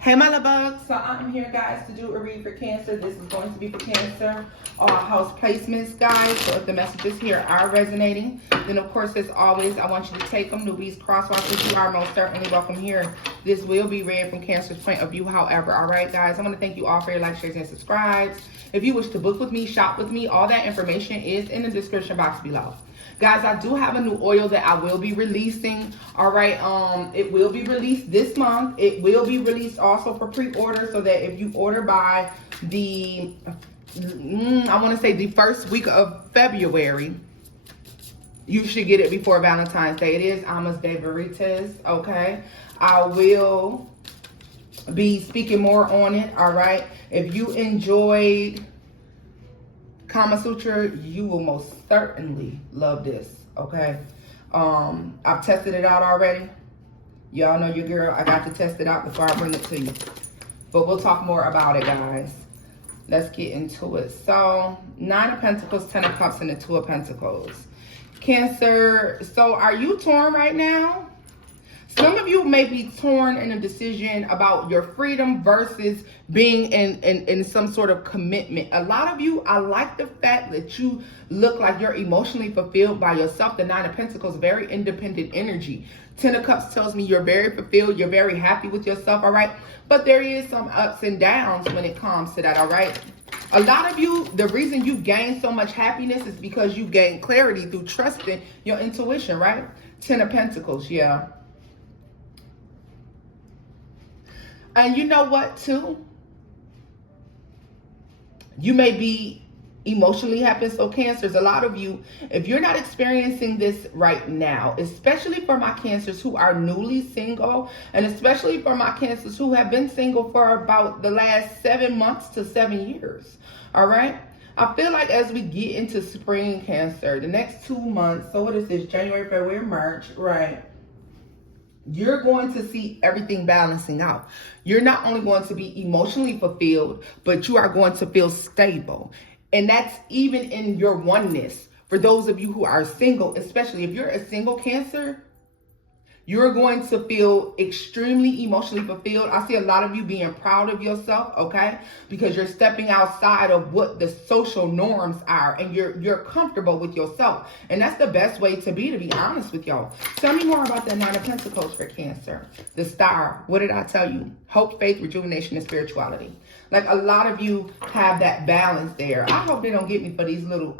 Hey my love bugs, so I'm here guys to do a read for Cancer. This is going to be for Cancer, house placements guys. So if the messages here are resonating, then of course as always I want you to take them. Newbies, crosswalkers, you are most certainly welcome here. This will be read from Cancer's point of view however. Alright guys, I want to thank you all for your likes, shares, and subscribes. If you wish to book with me, shop with me, all that information is in the description box below. Guys, I do have a new oil that I will be releasing. All right, it will be released this month. It will be released also for pre-order, so that if you order by the, I want to say the first week of February, you should get it before Valentine's Day. It is Amas de Veritas, okay? I will be speaking more on it, all right? If you enjoyed Kama Sutra, you will most certainly love this, okay? I've tested it out already. Y'all know your girl. I got to test it out before I bring it to you. But we'll talk more about it, guys. Let's get into it. So, 9 of Pentacles, 10 of Cups, and the 2 of Pentacles. Cancer, so are you torn right now? Some of you may be torn in a decision about your freedom versus being in some sort of commitment. A lot of you, I like the fact that you look like you're emotionally fulfilled by yourself. The 9 of Pentacles, very independent energy. 10 of Cups tells me you're very fulfilled. You're very happy with yourself, all right? But there is some ups and downs when it comes to that, all right? A lot of you, the reason you gain so much happiness is because you gain clarity through trusting your intuition, right? 10 of Pentacles, yeah. And you know what, too? You may be emotionally happy. So Cancers, a lot of you, if you're not experiencing this right now, especially for my Cancers who are newly single, and especially for my Cancers who have been single for about the last 7 months to 7 years, all right? I feel like as we get into spring, Cancer, the next 2 months, so what is this, January, February, March, right? You're going to see everything balancing out. You're not only going to be emotionally fulfilled, but you are going to feel stable. And that's even in your oneness. For those of you who are single, especially if you're a single Cancer, you're going to feel extremely emotionally fulfilled. I see a lot of you being proud of yourself, okay? Because you're stepping outside of what the social norms are, and you're comfortable with yourself. And that's the best way to be honest with y'all. Tell me more about the 9 of Pentacles for Cancer. The Star, what did I tell you? Hope, faith, rejuvenation, and spirituality. Like a lot of you have that balance there. I hope they don't get me for these little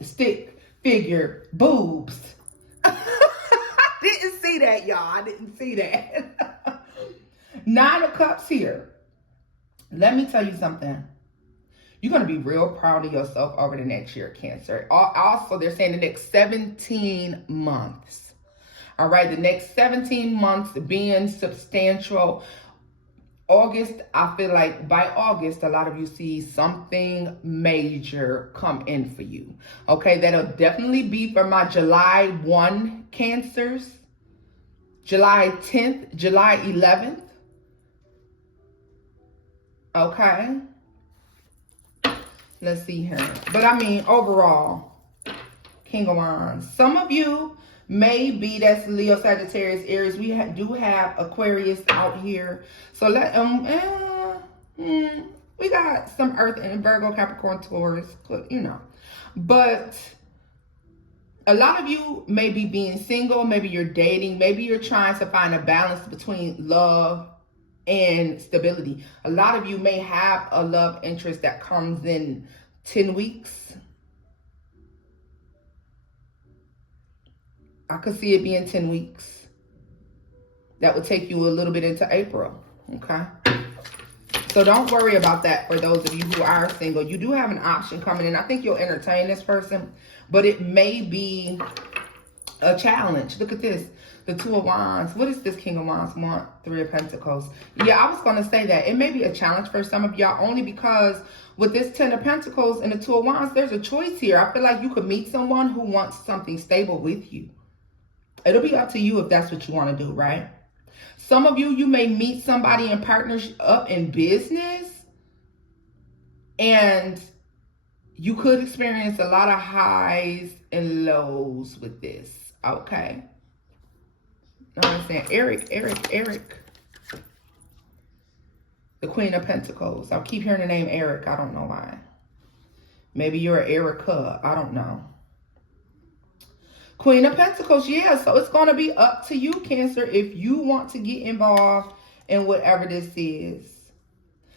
stick figure boobs. Didn't see that, y'all. I didn't see that. 9 of Cups here. Let me tell you something. You're going to be real proud of yourself over the next year, Cancer. Also, they're saying the next 17 months. All right, the next 17 months being substantial. August, I feel like by August, a lot of you see something major come in for you. Okay, that'll definitely be for my July 1 Cancers, July 10th, July 11th. Okay. Let's see here. But I mean, overall, King of Wands. Some of you maybe that's Leo, Sagittarius, Aries. We do have Aquarius out here. So we got some Earth and Virgo, Capricorn, Taurus, you know. But a lot of you may be being single, maybe you're dating, maybe you're trying to find a balance between love and stability. A lot of you may have a love interest that comes in 10 weeks. I could see it being 10 weeks. That would take you a little bit into April, okay? So don't worry about that for those of you who are single. You do have an option coming in. I think you'll entertain this person, but it may be a challenge. Look at this. The 2 of Wands. What is this King of Wands want? 3 of Pentacles. Yeah, I was going to say that. It may be a challenge for some of y'all only because with this 10 of Pentacles and the 2 of Wands, there's a choice here. I feel like you could meet someone who wants something stable with you. It'll be up to you if that's what you want to do, right? Some of you, you may meet somebody in partnership up in business, and you could experience a lot of highs and lows with this, okay? I understand. Eric. The Queen of Pentacles. I keep hearing the name Eric. I don't know why. Maybe you're an Erica. I don't know. Queen of Pentacles. Yeah, so it's going to be up to you, Cancer, if you want to get involved in whatever this is.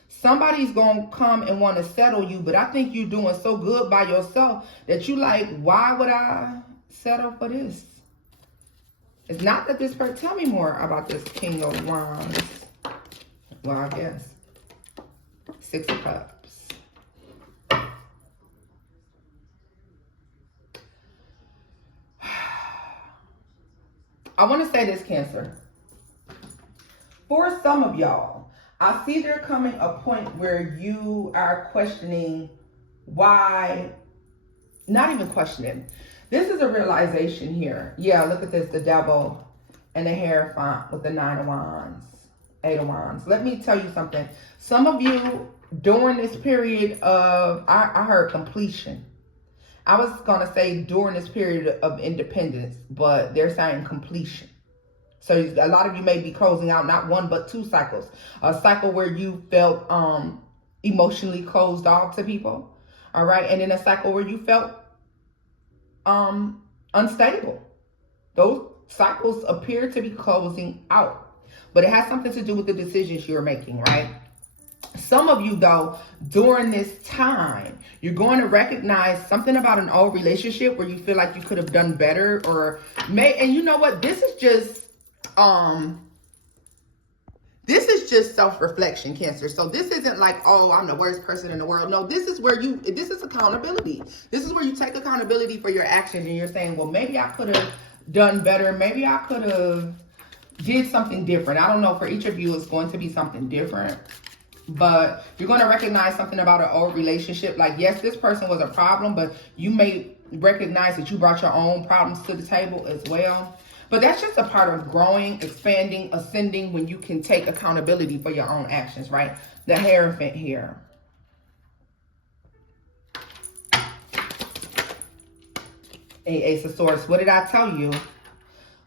Somebody's going to come and want to settle you, but I think you're doing so good by yourself that you like, why would I settle for this? It's not that this person... Tell me more about this King of Wands. Well, I guess. Six of Cups. I want to say this, Cancer. For some of y'all, I see there coming a point where you are questioning why... Not even questioning. This is a realization here. Yeah, look at this. The Devil and the Hierophant with the Nine of Wands. Eight of Wands. Let me tell you something. Some of you, during this period of... I heard completion. I was going to say during this period of independence, but they're saying completion. So a lot of you may be closing out not one, but two cycles. A cycle where you felt emotionally closed off to people. All right. And then a cycle where you felt unstable. Those cycles appear to be closing out, but it has something to do with the decisions you're making, right? Some of you, though, during this time, you're going to recognize something about an old relationship where you feel like you could have done better, or and you know what? This is just self-reflection, Cancer. So this isn't like, oh, I'm the worst person in the world. No, this is where this is accountability. This is where you take accountability for your actions and you're saying, well, maybe I could have done better. Maybe I could have did something different. I don't know. For each of you, it's going to be something different. But you're going to recognize something about an old relationship. Like, yes, this person was a problem, but you may recognize that you brought your own problems to the table as well. But that's just a part of growing, expanding, ascending, when you can take accountability for your own actions, right? The Hierophant here. Ace of Swords. What did I tell you?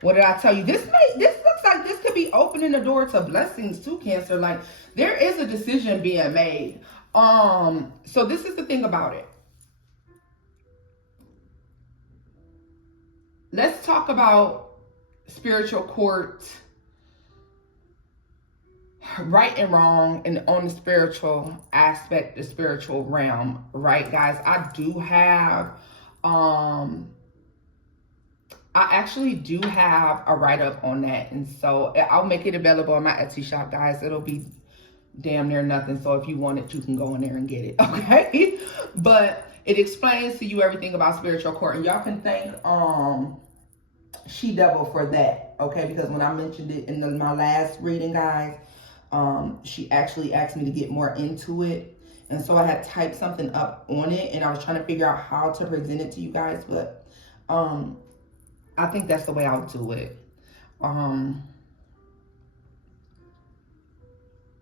What did I tell you? This looks like this could be opening the door to blessings too, Cancer. Like, there is a decision being made. So this is the thing about it. Let's talk about spiritual court, right and wrong, and on the spiritual aspect, the spiritual realm, right, guys? I do have I actually do have a write-up on that, and so I'll make it available on my Etsy shop, guys. It'll be damn near nothing, so if you want it, you can go in there and get it, okay? But it explains to you everything about spiritual court, and y'all can thank She-Devil for that, okay? Because when I mentioned it in my last reading, guys, she actually asked me to get more into it, and so I had typed something up on it, and I was trying to figure out how to present it to you guys, but I think that's the way I'll do it.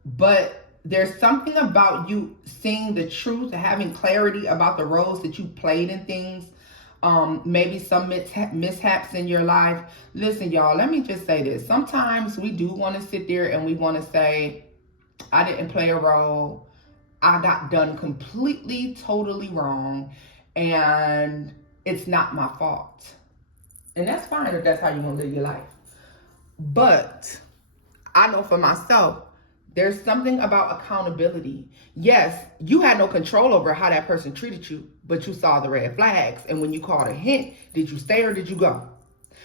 But there's something about you seeing the truth, having clarity about the roles that you played in things. Maybe some mishaps in your life. Listen, y'all, let me just say this. Sometimes we do want to sit there and we want to say, I didn't play a role. I got done completely, totally wrong. And it's not my fault. And that's fine if that's how you want to live your life. But I know for myself, there's something about accountability. Yes, you had no control over how that person treated you, but you saw the red flags. And when you called a hint, did you stay or did you go?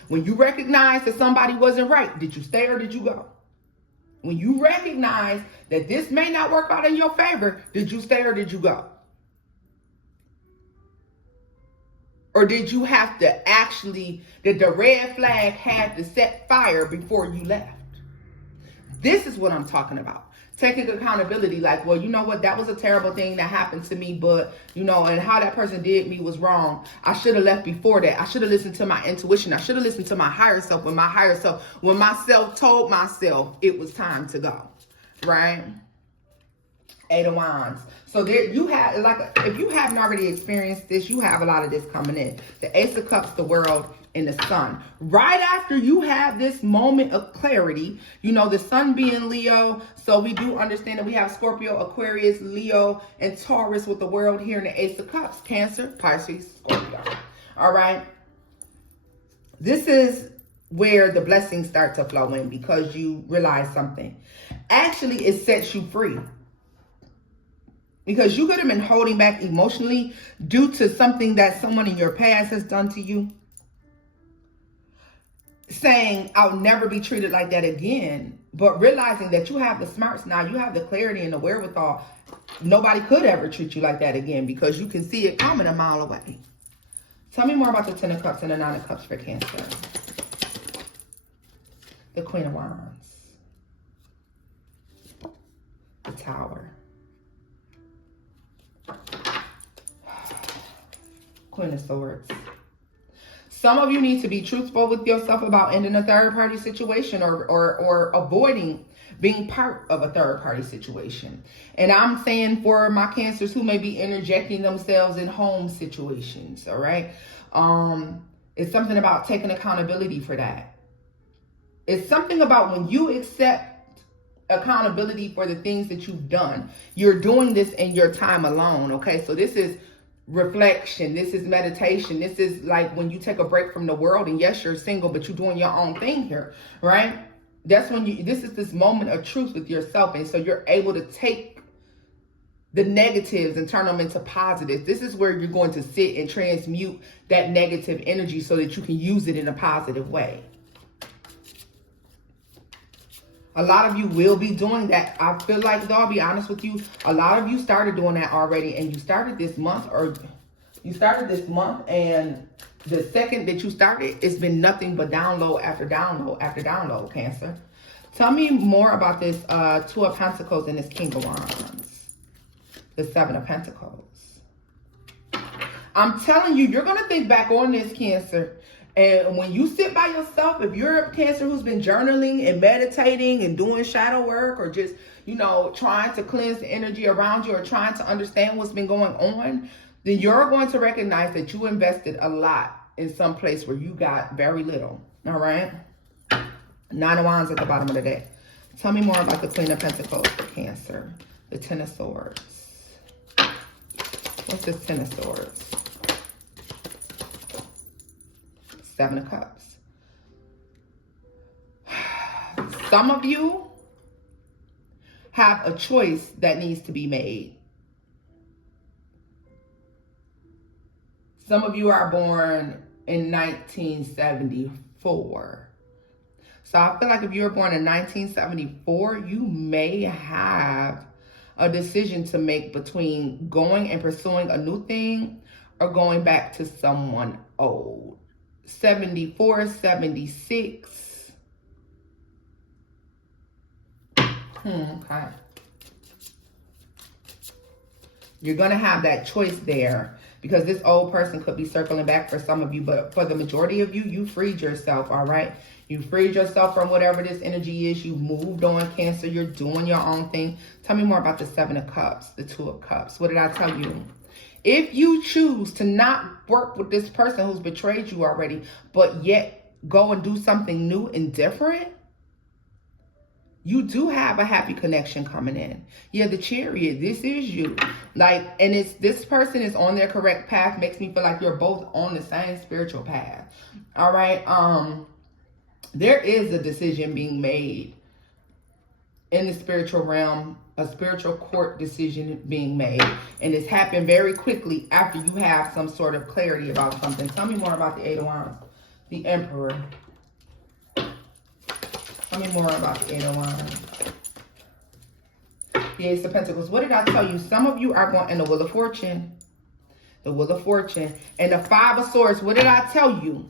When you recognized that somebody wasn't right, did you stay or did you go? When you recognize that this may not work out in your favor, did you stay or did you go? Or did you have to actually, that the red flag had to set fire before you left? This is what I'm talking about. Taking accountability, like, well, you know what? That was a terrible thing that happened to me, but, you know, and how that person did me was wrong. I should have left before that. I should have listened to my intuition. I should have listened to my higher self when myself told myself it was time to go, right? Eight of Wands. So there you have, like, if you haven't already experienced this, you have a lot of this coming in. The Ace of Cups, the World, in the sun. Right after you have this moment of clarity, you know, the sun being Leo, so we do understand that we have Scorpio, Aquarius, Leo, and Taurus with the world here in the Ace of Cups. Cancer, Pisces, Scorpio. All right. This is where the blessings start to flow in because you realize something. Actually, it sets you free. Because you could have been holding back emotionally due to something that someone in your past has done to you. Saying, I'll never be treated like that again. But realizing that you have the smarts now, you have the clarity and the wherewithal. Nobody could ever treat you like that again because you can see it coming a mile away. Tell me more about the 10 of Cups and the 9 of Cups for Cancer. The Queen of Wands. The Tower. Queen of Swords. Some of you need to be truthful with yourself about ending a third-party situation or avoiding being part of a third-party situation. And I'm saying for my Cancers who may be interjecting themselves in home situations, all right? It's something about taking accountability for that. It's something about when you accept accountability for the things that you've done. You're doing this in your time alone, okay? So this is reflection. This is meditation. This is like when you take a break from the world, and yes, you're single, but you're doing your own thing here, right? That's when this is this moment of truth with yourself. And so you're able to take the negatives and turn them into positives. This is where you're going to sit and transmute that negative energy so that you can use it in a positive way. A lot of you will be doing that. I feel like, though, I'll be honest with you, a lot of you started doing that already, and you started this month, and the second that you started, it's been nothing but download after download after download, Cancer. Tell me more about this 2 of Pentacles and this King of Wands. The 7 of Pentacles. I'm telling you, you're going to think back on this, Cancer. And when you sit by yourself, if you're a Cancer who's been journaling and meditating and doing shadow work or just, you know, trying to cleanse the energy around you or trying to understand what's been going on, then you're going to recognize that you invested a lot in some place where you got very little. All right. 9 of Wands at the bottom of the deck. Tell me more about the Queen of Pentacles for Cancer. The 10 of Swords. What's this 10 of Swords? 7 of Cups. Some of you have a choice that needs to be made. Some of you are born in 1974. So I feel like if you were born in 1974, you may have a decision to make between going and pursuing a new thing or going back to someone old. 74, 76. Okay. You're going to have that choice there because this old person could be circling back for some of you, but for the majority of you, you freed yourself, all right? You freed yourself from whatever this energy is. You moved on, Cancer. You're doing your own thing. Tell me more about the 7 of Cups, the 2 of Cups. What did I tell you? If you choose to not work with this person who's betrayed you already, but yet go and do something new and different, you do have a happy connection coming in. Yeah, the Chariot, this is you. Like, and it's this person is on their correct path, makes me feel like you're both on the same spiritual path. All right. There is a decision being made in the spiritual realm, a spiritual court decision being made. And it's happened very quickly after you have some sort of clarity about something. Tell me more about the 8 of Wands, the Emperor. Tell me more about the 8 of Wands. The Ace of Pentacles. What did I tell you? Some of you are going in the Wheel of Fortune. The Wheel of Fortune. And the 5 of Swords. What did I tell you?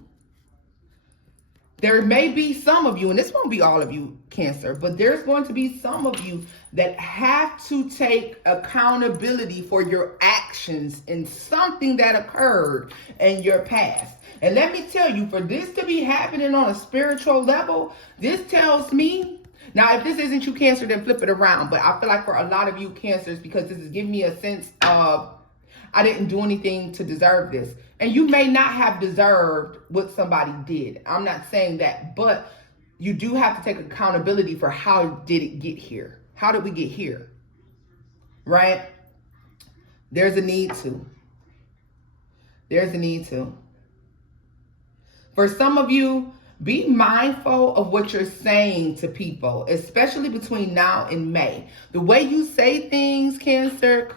There may be some of you, and this won't be all of you, Cancer, but there's going to be some of you that have to take accountability for your actions in something that occurred in your past. And let me tell you, for this to be happening on a spiritual level, this tells me, now if this isn't you, Cancer, then flip it around. But I feel like for a lot of you, Cancers, because this is giving me a sense of, I didn't do anything to deserve this. And you may not have deserved what somebody did. I'm not saying that, but you do have to take accountability for how did it get here? How did we get here? Right? There's a need to. There's a need to. For some of you, be mindful of what you're saying to people, especially between now and May. The way you say things, Cancer,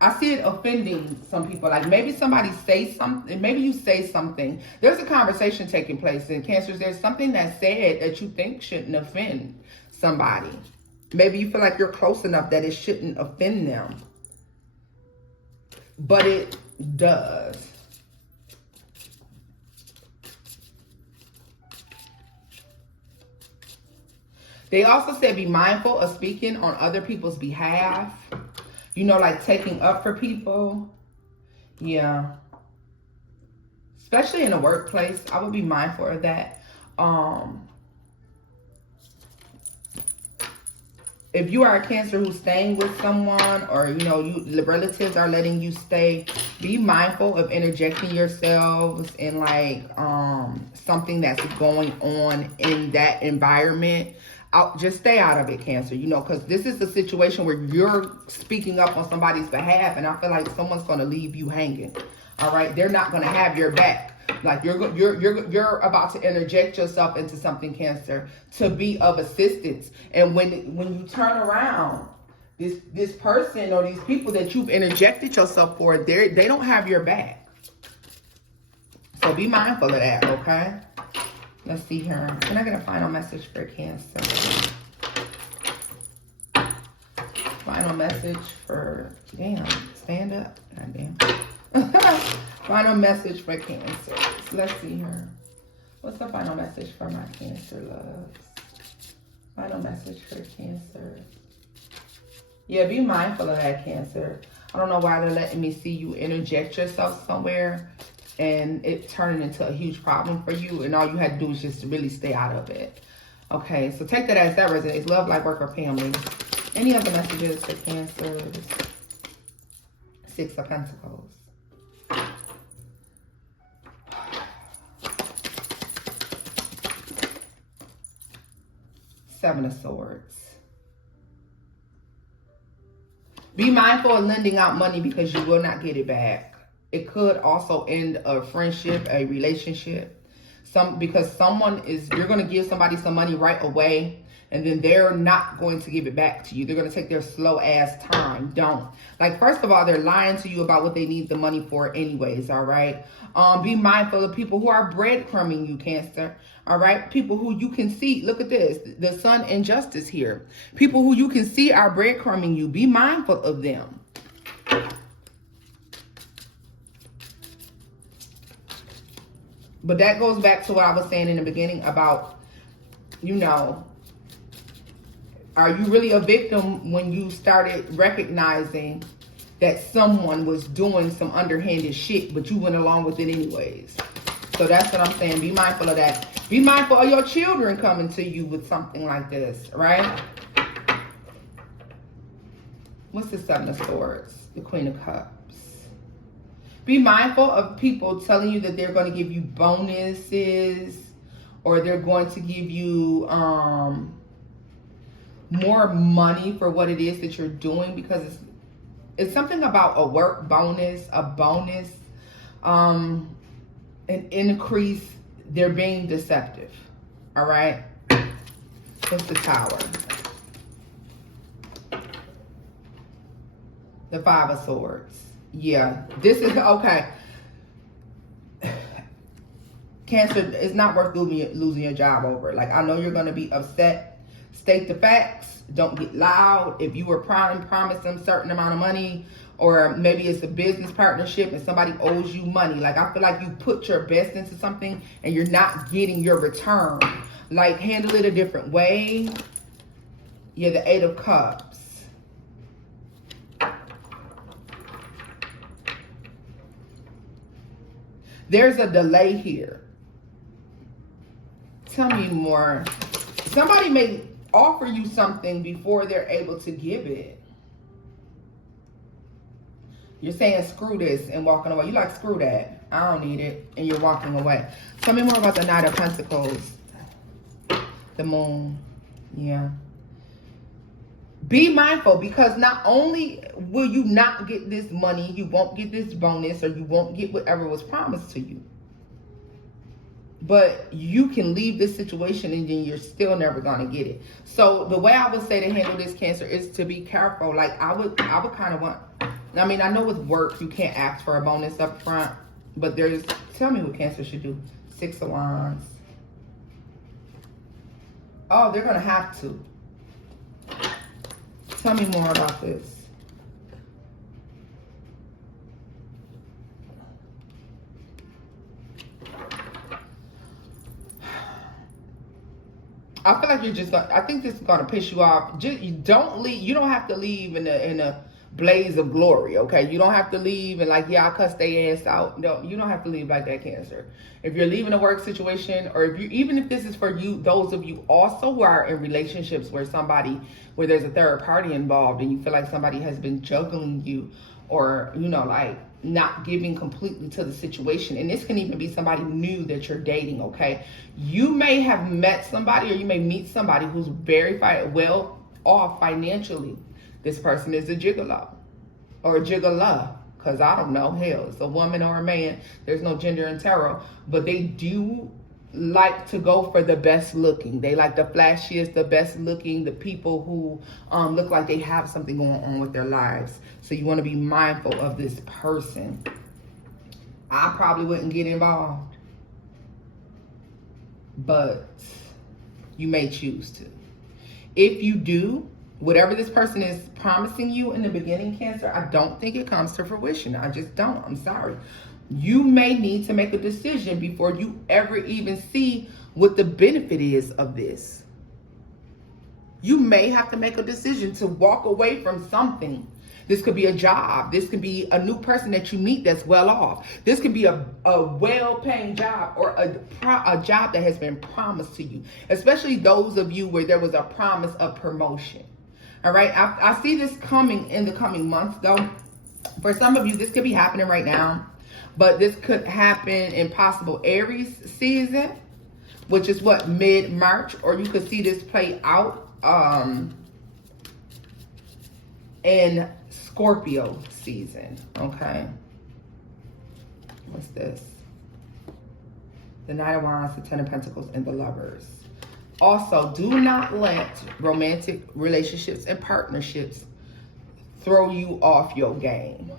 I see it offending some people. Like maybe somebody say something, maybe you say something. There's a conversation taking place in Cancers. There's something that's said that you think shouldn't offend somebody. Maybe you feel like you're close enough that it shouldn't offend them. But it does. They also said be mindful of speaking on other people's behalf. You know, like taking up for people. Yeah. Especially in the workplace. I would be mindful of that. If you are a Cancer who's staying with someone, or, you know, the relatives are letting you stay, be mindful of interjecting yourselves in like something that's going on in that environment. Just stay out of it, Cancer, you know, because this is a situation where you're speaking up on somebody's behalf, and I feel like someone's going to leave you hanging. All right, they're not going to have your back. Like you're about to interject yourself into something, Cancer, to be of assistance. And when you turn around, this person or these people that you've interjected yourself for, they don't have your back. So be mindful of that, okay? Let's see here. Can I get a final message for Cancer? Final message for, damn, stand up. God damn. Final message for Cancer. Let's see here. What's the final message for my Cancer loves? Final message for Cancer. Yeah, be mindful of that, Cancer. I don't know why they're letting me see you interject yourself somewhere and it turning into a huge problem for you, and all you had to do is just really stay out of it. Okay, so take that as that resonates. Love, life, work, or family. Any other messages for Cancer? Six of Pentacles. Seven of Swords. Be mindful of lending out money because you will not get it back. It could also end a friendship, a relationship. Because you're going to give somebody some money right away, and then they're not going to give it back to you. They're going to take their slow ass time. Don't. Like, first of all, they're lying to you about what they need the money for anyways, all right? Be mindful of people who are breadcrumbing you, Cancer, all right? People who you can see, look at this, the Sun and Justice here. People who you can see are breadcrumbing you. Be mindful of them. But that goes back to what I was saying in the beginning about, you know, are you really a victim when you started recognizing that someone was doing some underhanded shit, but you went along with it anyways? So that's what I'm saying. Be mindful of that. Be mindful of your children coming to you with something like this, right? What's the Seven of Swords? The Queen of Cups. Be mindful of people telling you that they're going to give you bonuses, or they're going to give you more money for what it is that you're doing, because it's something about a work bonus, an increase. They're being deceptive. All right. What's the Tower? The Five of Swords. Yeah, this is okay. Cancer, it's not worth losing your job over. Like, I know you're going to be upset. State the facts. Don't get loud. If you were promised them a certain amount of money, or maybe it's a business partnership and somebody owes you money. Like, I feel like you put your best into something and you're not getting your return. Like, handle it a different way. Yeah, the Eight of Cups. There's a delay here. Tell me more. Somebody may offer you something before they're able to give it. You're saying screw this and walking away. You're like, screw that. I don't need it. And you're walking away. Tell me more about the Knight of Pentacles. The Moon. Yeah. Be mindful, because not only will you not get this money, you won't get this bonus, or you won't get whatever was promised to you. But you can leave this situation and then you're still never going to get it. So the way I would say to handle this, Cancer, is to be careful. Like I would kind of want, I mean, I know with work you can't ask for a bonus up front, but tell me what Cancer should do. 6 of Wands. Oh, they're going to have to. Tell me more about this. I feel like you're just gonna, I think this is gonna piss you off. Just, you don't leave. You don't have to leave in a blaze of glory, okay? You don't have to leave and like, yeah, I cuss their ass out. No, you don't have to leave like that, Cancer. If you're leaving a work situation, or if you, even if this is for you, those of you also who are in relationships where there's a third party involved and you feel like somebody has been juggling you, or, you know, like not giving completely to the situation. And this can even be somebody new that you're dating, okay? You may have met somebody, or you may meet somebody who's very well off financially. This person is a gigolo or a gigolo, because I don't know, hell, it's a woman or a man. There's no gender in tarot, but they do like to go for the best looking. They like the flashiest, the best looking, the people who look like they have something going on with their lives. So you want to be mindful of this person. I probably wouldn't get involved, but you may choose to. If you do, whatever this person is promising you in the beginning, Cancer, I don't think it comes to fruition. I just don't. I'm sorry. You may need to make a decision before you ever even see what the benefit is of this. You may have to make a decision to walk away from something. This could be a job. This could be a new person that you meet that's well off. This could be a well-paying job, or a job that has been promised to you, especially those of you where there was a promise of promotion. All right, I see this coming in the coming months, though. For some of you, this could be happening right now, but this could happen in possible Aries season, which is what, mid-March, or you could see this play out in Scorpio season, okay? What's this? The Knight of Wands, the Ten of Pentacles, and the Lovers. Also, do not let romantic relationships and partnerships throw you off your game.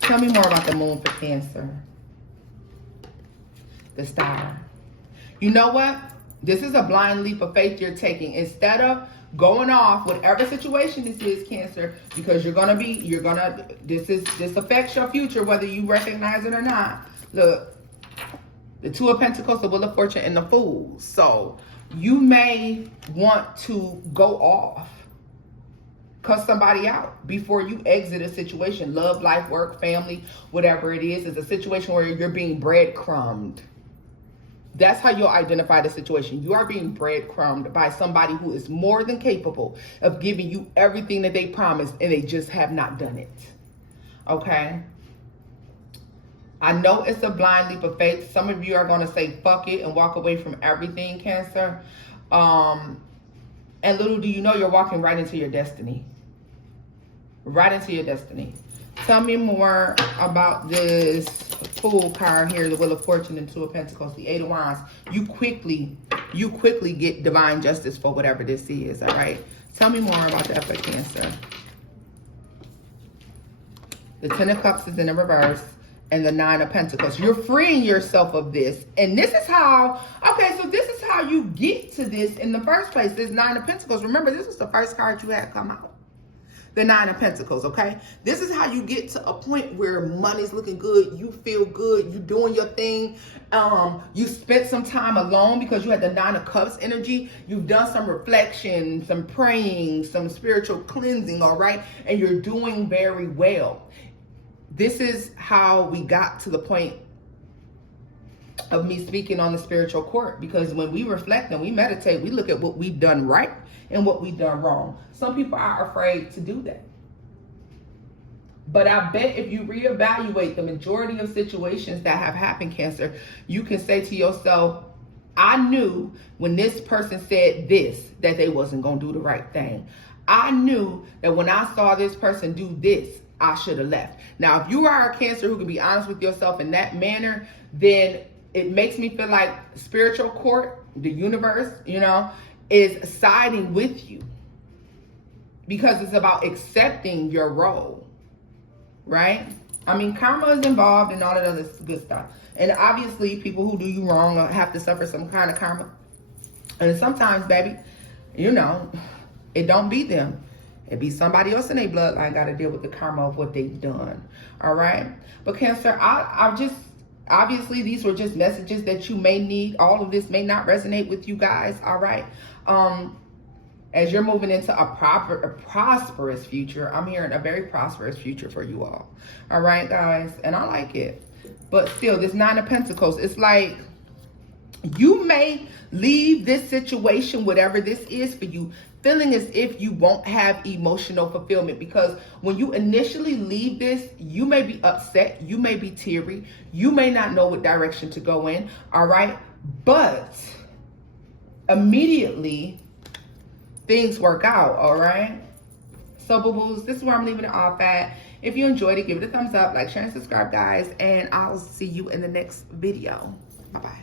Tell me more about the Moon for Cancer. The Star. You know what? This is a blind leap of faith you're taking. Instead of going off whatever situation this is, Cancer, because this affects your future whether you recognize it or not. Look, the Two of Pentacles, the Wheel of Fortune, and the Fool. So you may want to go off, cuss somebody out before you exit a situation. Love, life, work, family, whatever it is a situation where you're being breadcrumbed. That's how you'll identify the situation. You are being breadcrumbed by somebody who is more than capable of giving you everything that they promised, and they just have not done it. Okay? I know it's a blind leap of faith. Some of you are going to say fuck it and walk away from everything, Cancer. And little do you know, you're walking right into your destiny. Right into your destiny. Tell me more about this Fool card here, the Wheel of Fortune and Two of Pentacles, the Eight of Wands. You quickly get divine justice for whatever this is, all right? Tell me more about that for Cancer. The Ten of Cups is in the reverse, and the Nine of Pentacles. You're freeing yourself of this. And this is how, okay, so this is how you get to this in the first place, this Nine of Pentacles. Remember, this was the first card you had come out. The Nine of Pentacles, okay? This is how you get to a point where money's looking good, you feel good, you doing your thing. You spent some time alone because you had the Nine of Cups energy. You've done some reflection, some praying, some spiritual cleansing, all right? And you're doing very well. This is how we got to the point of me speaking on the spiritual court, because when we reflect and we meditate, we look at what we've done right and what we've done wrong. Some people are afraid to do that. But I bet if you reevaluate the majority of situations that have happened, Cancer, you can say to yourself, I knew when this person said this, that they wasn't going to do the right thing. I knew that when I saw this person do this, I should have left. Now, if you are a Cancer who can be honest with yourself in that manner, then it makes me feel like spiritual court, the universe, is siding with you. Because it's about accepting your role, right? I mean, karma is involved and all that other good stuff. And obviously, people who do you wrong have to suffer some kind of karma. And sometimes, baby, it don't be them. It be somebody else in their bloodline got to deal with the karma of what they've done. All right? But Cancer, obviously, these were just messages that you may need. All of this may not resonate with you guys. All right? As you're moving into a prosperous future, I'm hearing a very prosperous future for you all. All right, guys? And I like it. But still, this Nine of Pentacles, it's like you may leave this situation, whatever this is for you, feeling as if you won't have emotional fulfillment. Because when you initially leave this, you may be upset. You may be teary. You may not know what direction to go in. All right? But immediately, things work out, all right? So, boo-boos, this is where I'm leaving it off at. If you enjoyed it, give it a thumbs up, like, share, and subscribe, guys. And I'll see you in the next video. Bye-bye.